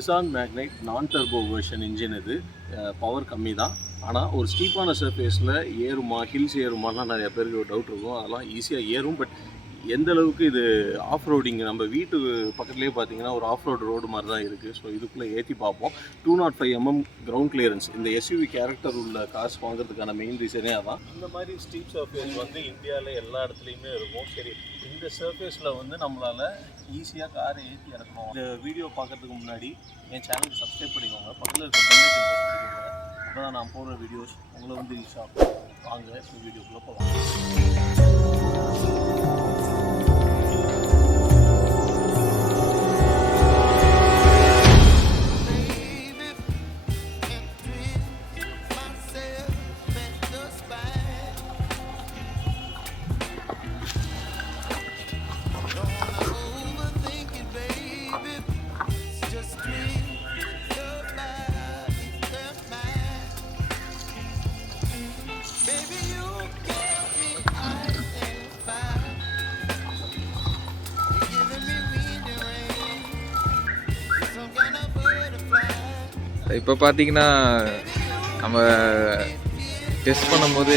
Nissan Magnite non-turbo version engine இது பவர் கம்மி தான். ஆனால் ஒரு ஸ்டீப்பான சர்ஃபேஸில் ஏறுமா, ஹில்ஸ் ஏறுமாலாம் நிறைய பேருக்கு ஒரு டவுட் இருக்கும். அதெல்லாம் ஈஸியாக ஏறும். பட் எந்த அளவுக்கு இது ஆஃப் ரோடிங், நம்ம வீட்டு பக்கத்துலேயே பார்த்தீங்கன்னா ஒரு ஆஃப் ரோடு ரோடு மாதிரி தான் இருக்குது. ஸோ இதுக்குள்ளே ஏற்றி பார்ப்போம். 205 mm கிரவுண்ட் கிளியரன்ஸ். இந்த எஸ்யூவி கேரக்டர் உள்ள கார்ஸ் வாங்குறதுக்கான மெயின் ரீசனே அதான். இந்த மாதிரி ஸ்டீப் சர்ஃபேஸ் வந்து இந்தியாவில் எல்லா இடத்துலையுமே இருக்கும். சரி, இந்த சர்ஃபேஸில் வந்து நம்மளால் ஈஸியாக காரை ஏற்றி இறக்கணும். இந்த வீடியோ பார்க்குறதுக்கு முன்னாடி என் சேனலுக்கு சப்ஸ்கிரைப் பண்ணிக்கோங்க. பக்கத்தில் இருக்க பெல் ஐக்கன் ப்ரெஸ் பண்ணிக்கோங்க. அப்போ தான் நான் போடுற வீடியோஸ் உங்களை வந்து ரீச் ஆகும். வாங்க இந்த வீடியோக்குள்ளே போகலாம். இப்போ பார்த்தீங்கன்னா நம்ம டெஸ்ட் பண்ணும்போது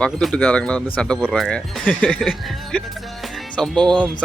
பக்கத்து வீட்டுக்காரங்களாம் வந்து சண்டை போடுறாங்க. சம்பவம்